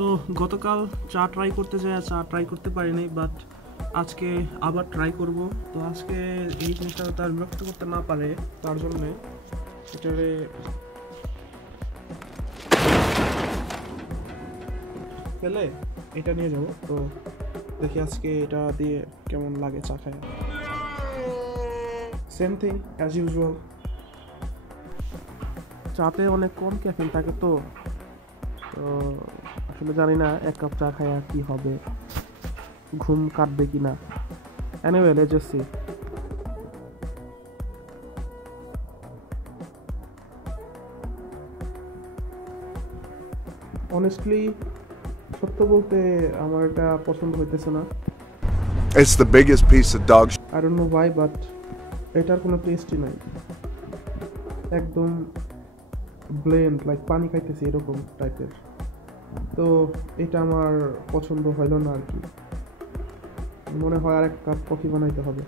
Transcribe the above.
তো গতকাল চা ট্রাই করতে যাই, চা ট্রাই করতে পারিনি, বাট আজকে আবার ট্রাই করব। তো আজকে এই জিনিসটা তার বিরক্ত করতে না পারে তার জন্যে এটারে ফেলে এটা নিয়ে যাব। তো দেখি আজকে এটা দিয়ে কেমন লাগে চা খায়। সেম থিং অ্যাজ ইউজুয়াল, চাতে অনেক কম ক্যাফিন থাকে। তো আসলে জানি না এক কাপ চা খায় আর কি হবে, ঘুম কাটবে কি না। Anyway let's just see. Honestly সত্য বলতে আমার এটা পছন্দ হইতেছে না। It's the biggest piece of dog shit. I don't know Y, but এটার কোনো টেস্টই নাই, একদম ব্লেন্ড, লাইক পানি খাইতেছি এরকম টাইপের। তো এটা আমার পছন্দ হইল না আর কি। মনে হয় আর এক কাপ কফি বানাইতে হবে।